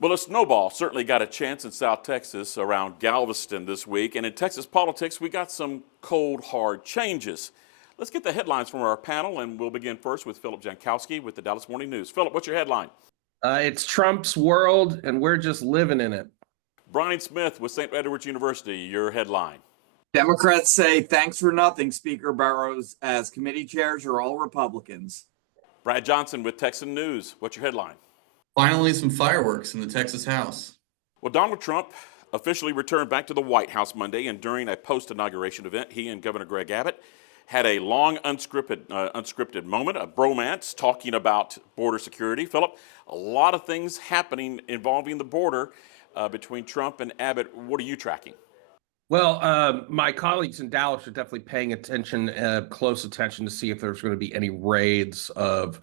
Well, a snowball certainly got a chance in South Texas around Galveston this week. And in Texas politics, we got some cold, hard changes. Let's get the headlines from our panel, and we'll begin first with Philip Jankowski with the Dallas Morning News. Philip, what's your headline? It's Trump's world, and we're just living in it. Brian Smith with St. Edward's University, your headline. Democrats say thanks for nothing, Speaker Burrows, as committee chairs are all Republicans. Brad Johnson with Texan News. What's your headline? Finally, some fireworks in the Texas House. Well, Donald Trump officially returned back to the White House Monday, and during a post-inauguration event, he and Governor Greg Abbott had a long, unscripted moment, a bromance, talking about border security. Philip, a lot of things happening involving the border between Trump and Abbott. What are you tracking? Well, my colleagues in Dallas are definitely paying attention, close attention, to see if there's going to be any raids of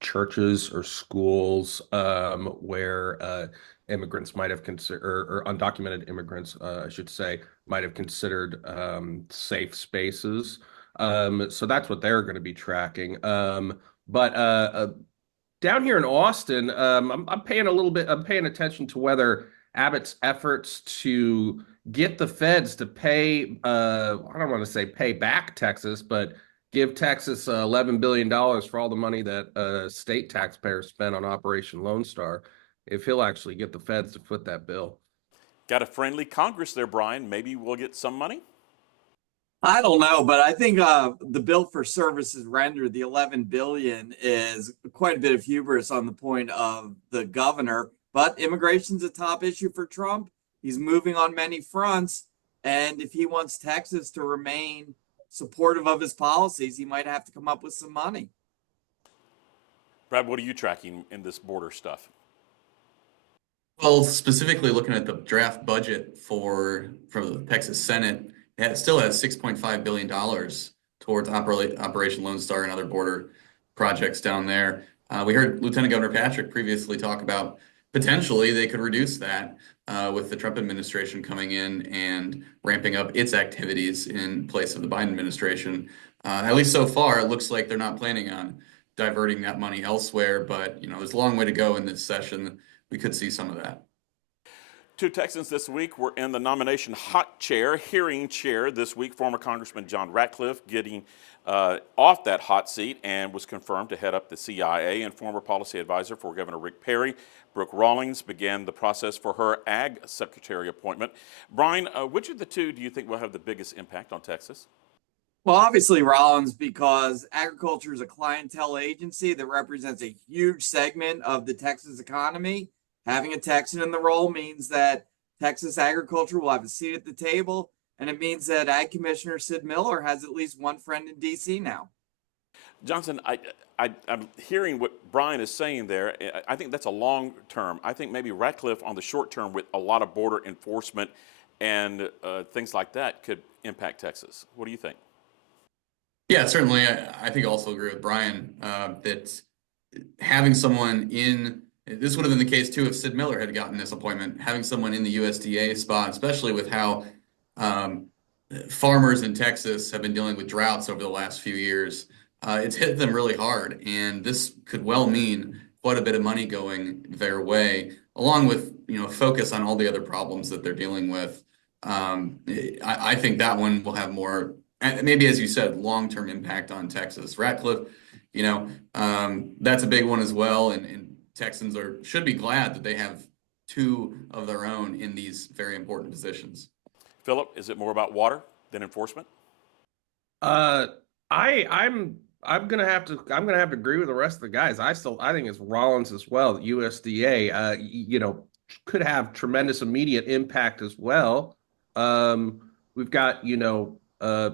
churches or schools where immigrants might have considered, or undocumented immigrants, I should say, might have considered safe spaces. So that's what they're going to be tracking. But down here in Austin, I'm paying attention to whether Abbott's efforts to get the feds to pay, I don't want to say pay back Texas, but give Texas $11 billion for all the money that state taxpayers spent on Operation Lone Star, if he'll actually get the feds to foot that bill. Got a friendly Congress there, Brian. Maybe we'll get some money? I don't know, but I think the bill for services rendered, the $11 billion, is quite a bit of hubris on the point of the governor. But immigration's a top issue for Trump. He's moving on many fronts. And if he wants Texas to remain supportive of his policies, he might have to come up with some money. Brad, what are you tracking in this border stuff? Well, specifically looking at the draft budget for the Texas Senate, it still has $6.5 billion towards Operation Lone Star and other border projects down there. We heard Lieutenant Governor Patrick previously talk about potentially they could reduce that with the Trump administration coming in and ramping up its activities in place of the Biden administration. At least so far, it looks like they're not planning on diverting that money elsewhere. But, there's a long way to go in this session. We could see some of that. Two Texans this week were in the nomination hearing chair this week. Former Congressman John Ratcliffe getting off that hot seat and was confirmed to head up the CIA, and former policy advisor for Governor Rick Perry, Brooke Rawlings, began the process for her Ag Secretary appointment. Brian, which of the two do you think will have the biggest impact on Texas? Well, obviously Rollins, because agriculture is a clientele agency that represents a huge segment of the Texas economy. Having a Texan in the role means that Texas agriculture will have a seat at the table, and it means that Ag Commissioner Sid Miller has at least one friend in D.C. now. Johnson, I'm hearing what Brian is saying there. I think that's a long term. I think maybe Ratcliffe on the short term with a lot of border enforcement and things like that could impact Texas. What do you think? Yeah, certainly. I think I also agree with Brian that having someone in this would have been the case too if Sid Miller had gotten this appointment. Having someone in the USDA spot, especially with how farmers in Texas have been dealing with droughts over the last few years, it's hit them really hard. And this could well mean quite a bit of money going their way, along with focus on all the other problems that they're dealing with. I think that one will have more, maybe as you said, long-term impact on Texas. Ratcliffe, that's a big one as well, and Texans should be glad that they have two of their own in these very important positions. Philip, is it more about water than enforcement? I'm gonna have to agree with the rest of the guys. I think it's Rollins as well. The USDA, could have tremendous immediate impact as well. We've got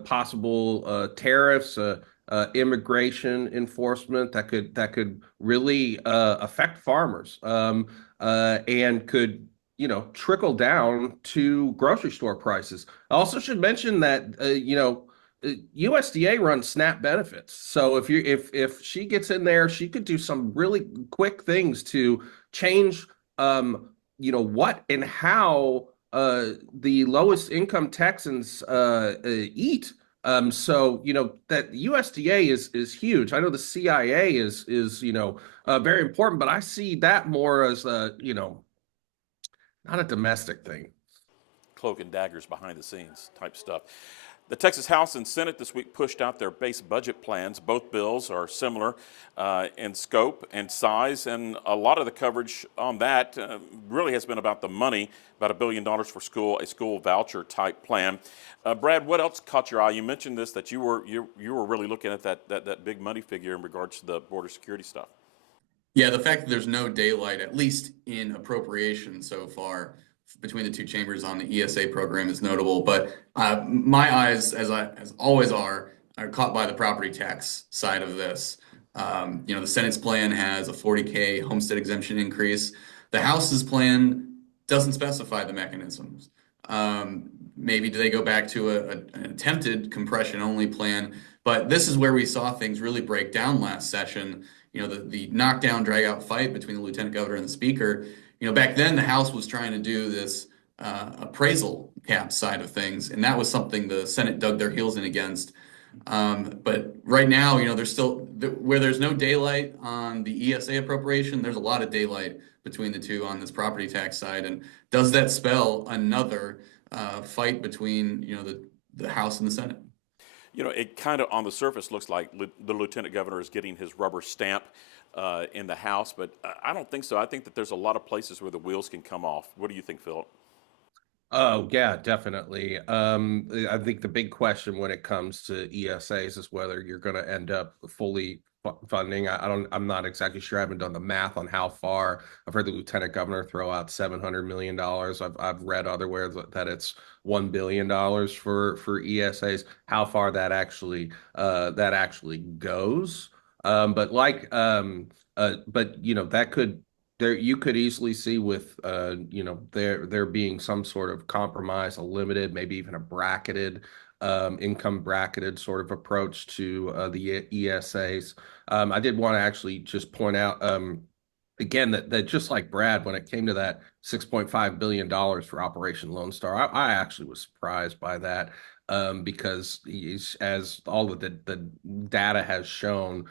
possible tariffs, immigration enforcement that could really affect farmers and could trickle down to grocery store prices. I also should mention that USDA runs SNAP benefits, so if she gets in there, she could do some really quick things to change what and how the lowest income Texans eat. So that USDA is huge. I know the CIA is very important, but I see that more as not a domestic thing. Cloak and daggers behind the scenes type stuff. The Texas House and Senate this week pushed out their base budget plans. Both bills are similar in scope and size, and a lot of the coverage on that really has been about the money, about $1 billion for a school voucher type plan. Brad, what else caught your eye? You mentioned this, that you were really looking at that big money figure in regards to the border security stuff. Yeah, the fact that there's no daylight, at least in appropriation so far, between the two chambers on the ESA program is notable. But my eyes, as always are caught by the property tax side of this. The Senate's plan has a 40K homestead exemption increase. The House's plan doesn't specify the mechanisms. Maybe do they go back to an attempted compression only plan? But this is where we saw things really break down last session. The knockdown, drag out fight between the lieutenant governor and the speaker. Back then the House was trying to do this appraisal cap side of things, and that was something the Senate dug their heels in against. But right now, there's still, where there's no daylight on the ESA appropriation, there's a lot of daylight between the two on this property tax side. And does that spell another fight between, the House and the Senate? It kind of on the surface looks like the lieutenant governor is getting his rubber stamp in the House, but I don't think so. I think that there's a lot of places where the wheels can come off. What do you think, Philip? Oh, yeah, definitely. I think the big question when it comes to ESAs is whether you're going to end up fully funding. I'm not exactly sure. I haven't done the math on how far. I've heard the lieutenant governor throw out $700 million. I've read otherwhere that it's $1 billion for ESAs. How far that actually goes. But that could. There, you could easily see with, there being some sort of compromise, a limited, maybe even a bracketed, income bracketed sort of approach to the ESAs. I did want to actually just point out, again, that just like Brad, when it came to that $6.5 billion for Operation Lone Star, I actually was surprised by that. Because as all of the data has shown,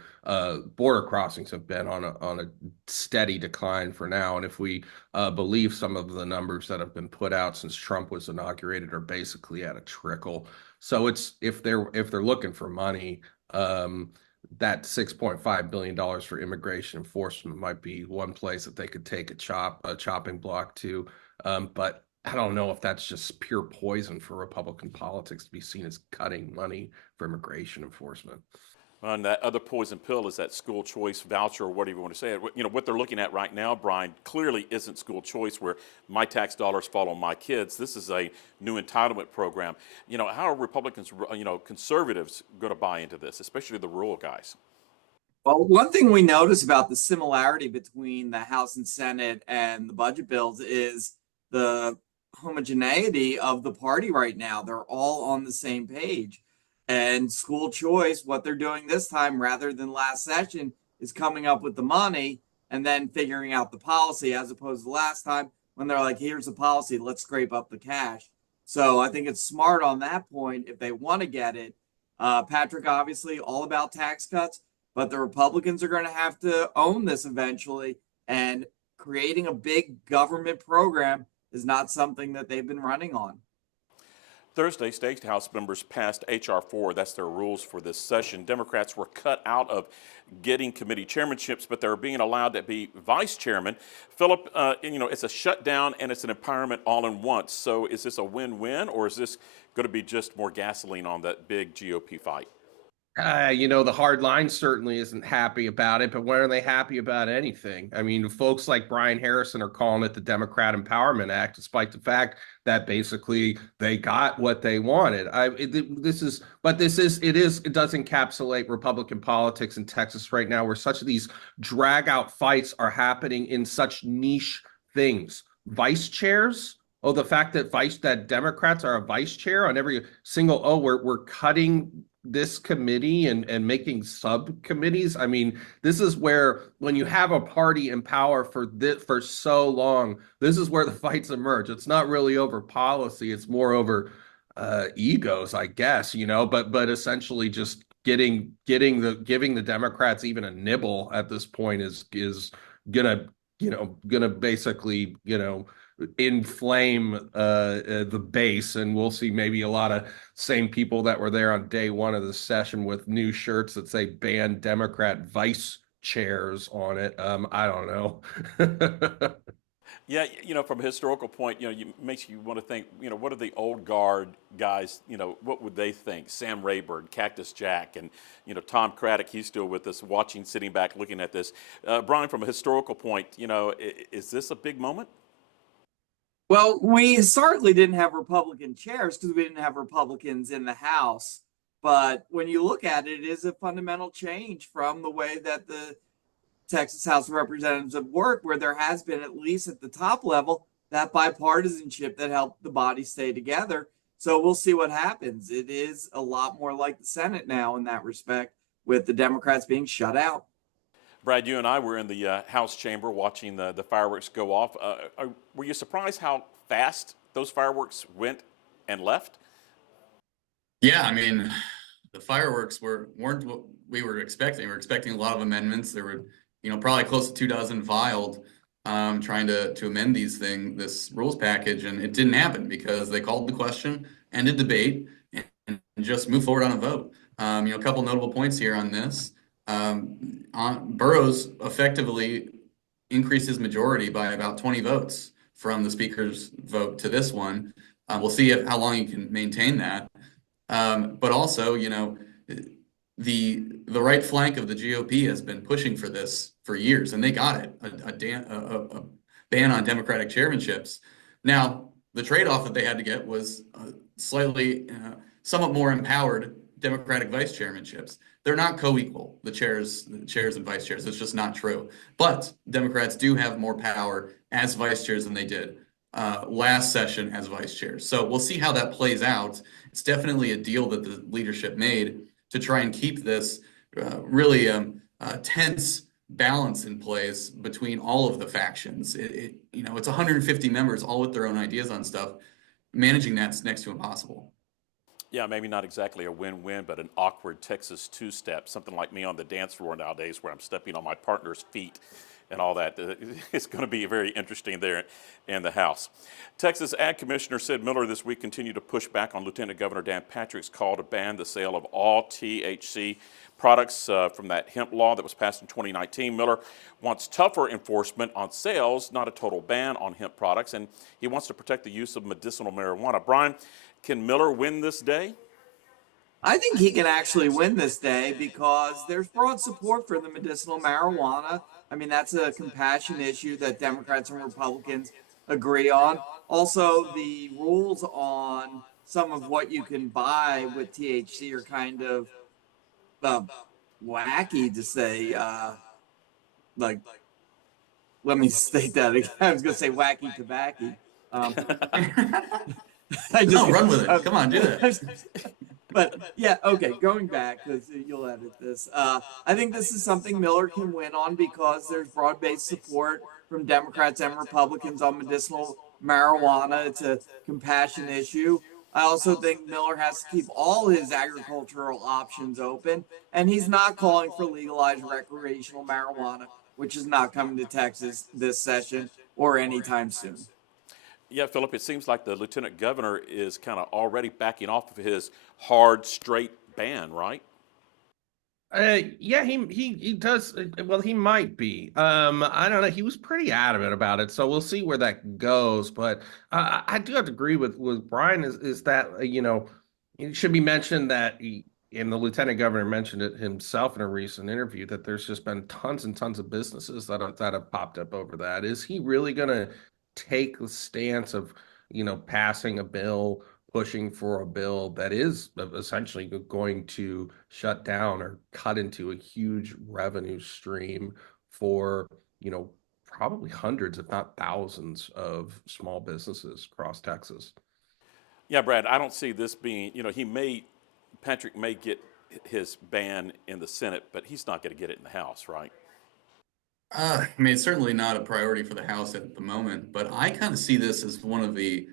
border crossings have been on a steady decline for now. And if we believe some of the numbers that have been put out since Trump was inaugurated, are basically at a trickle. So if they're looking for money, that $6.5 billion for immigration enforcement might be one place that they could take a chopping block to. But I don't know if that's just pure poison for Republican politics to be seen as cutting money for immigration enforcement. And that other poison pill is that school choice voucher, or whatever you want to say it. What they're looking at right now, Brian, clearly isn't school choice where my tax dollars fall on my kids. This is a new entitlement program. How are Republicans, conservatives going to buy into this, especially the rural guys? Well, one thing we notice about the similarity between the House and Senate and the budget bills is the homogeneity of the party right now. They're all on the same page. And school choice, what they're doing this time rather than last session, is coming up with the money and then figuring out the policy, as opposed to last time when they're like, here's the policy, let's scrape up the cash. So I think it's smart on that point if they want to get it. Patrick, obviously, all about tax cuts, but the Republicans are going to have to own this eventually. And creating a big government program is not something that they've been running on. Thursday, State House members passed H.R. 4. That's their rules for this session. Democrats were cut out of getting committee chairmanships, but they're being allowed to be vice chairman. Philip, it's a shutdown and it's an empowerment all in once. So is this a win-win, or is this going to be just more gasoline on that big GOP fight? The hard line certainly isn't happy about it, but when are they happy about anything? I mean, folks like Brian Harrison are calling it the Democrat Empowerment Act, despite the fact that basically they got what they wanted. It does encapsulate Republican politics in Texas right now, where such of these drag out fights are happening in such niche things. Vice chairs. Oh, the fact that Democrats are a vice chair on every single, we're cutting this committee and making subcommittees. I mean, this is where, when you have a party in power for so long, this is where the fights emerge. It's not really over policy, it's more over egos, I guess, but essentially just giving the Democrats even a nibble at this point is gonna basically inflame the base, and we'll see maybe a lot of same people that were there on day one of the session with new shirts that say "Ban Democrat Vice Chairs" on it. I don't know. Yeah, from a historical point, makes you want to think, what are the old guard guys, what would they think? Sam Rayburn, Cactus Jack, and, Tom Craddock, he's still with us, watching, sitting back, looking at this. Brian, from a historical point, is this a big moment? Well, we certainly didn't have Republican chairs because we didn't have Republicans in the House. But when you look at it, it is a fundamental change from the way that the Texas House of Representatives have worked, where there has been, at least at the top level, that bipartisanship that helped the body stay together. So we'll see what happens. It is a lot more like the Senate now in that respect, with the Democrats being shut out. Brad, you and I were in the House chamber watching the fireworks go off. Were you surprised how fast those fireworks went and left? Yeah, I mean, the fireworks weren't what we were expecting. We were expecting a lot of amendments. There were, probably close to 24 filed, trying to amend this rules package, and it didn't happen because they called the question, ended debate, and just moved forward on a vote. A couple notable points here on this. Burrows effectively increased his majority by about 20 votes from the speaker's vote to this one. We'll see how long he can maintain that. But also, the right flank of the GOP has been pushing for this for years, and they got it, a ban on Democratic chairmanships. Now, the trade-off that they had to get was somewhat more empowered Democratic vice chairmanships. They're not co-equal, the chairs and vice chairs. It's just not true. But Democrats do have more power as vice chairs than they did last session as vice chairs. So we'll see how that plays out. It's definitely a deal that the leadership made to try and keep this really tense balance in place between all of the factions. It's 150 members, all with their own ideas on stuff. Managing that's next to impossible. Yeah, maybe not exactly a win-win, but an awkward Texas two-step, something like me on the dance floor nowadays where I'm stepping on my partner's feet and all that. It's going to be very interesting there in the House. Texas Ag Commissioner Sid Miller this week continued to push back on Lieutenant Governor Dan Patrick's call to ban the sale of all THC products from that hemp law that was passed in 2019. Miller wants tougher enforcement on sales, not a total ban on hemp products, and he wants to protect the use of medicinal marijuana. Brian, can Miller win this day? I think he can actually win this day because there's broad support for the medicinal marijuana. I mean, that's a compassion issue that Democrats and Republicans agree on. Also, the rules on some of what you can buy with THC are kind of wacky, to say. Let me state that again. I was going to say wacky tobacco. No, run with it. Come on, do that. But yeah, okay, going back, because you'll edit this. I think this is something Miller can win on because there's broad-based support from Democrats and Republicans on medicinal marijuana. It's a compassion issue. I also think Miller has to keep all his agricultural options open, and he's not calling for legalized recreational marijuana, which is not coming to Texas this session or anytime soon. Yeah, Philip, it seems like the lieutenant governor is kind of already backing off of his hard, straight ban, right? Yeah, he does. Well, he might be. I don't know. He was pretty adamant about it, so we'll see where that goes. But I do have to agree with Brian. Is that it should be mentioned that and the lieutenant governor mentioned it himself in a recent interview, that there's just been tons and tons of businesses that have popped up over that. Is he really going to take the stance of passing a bill, pushing for a bill that is essentially going to shut down or cut into a huge revenue stream for probably hundreds if not thousands of small businesses across Texas? Yeah, Brad, I don't see this being, Patrick may get his ban in the Senate, but he's not going to get it in the House, right? I mean, it's certainly not a priority for the House at the moment, but I kind of see this as one of the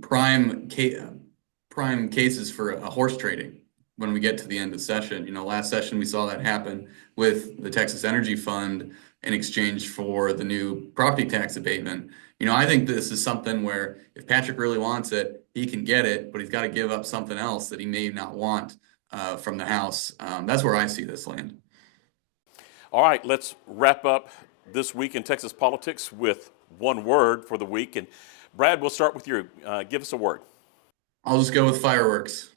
prime cases for a horse trading when we get to the end of session. Last session we saw that happen with the Texas Energy Fund in exchange for the new property tax abatement. You know, I think this is something where if Patrick really wants it, he can get it, but he's got to give up something else that he may not want from the House. That's where I see this land. All right, let's wrap up this week in Texas politics with one word for the week. And Brad, we'll start with you. Give us a word. I'll just go with fireworks.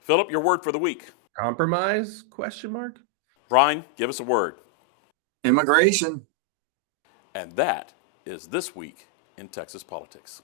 Philip, your word for the week. Compromise? Question mark. Brian, give us a word. Immigration. And that is This Week in Texas Politics.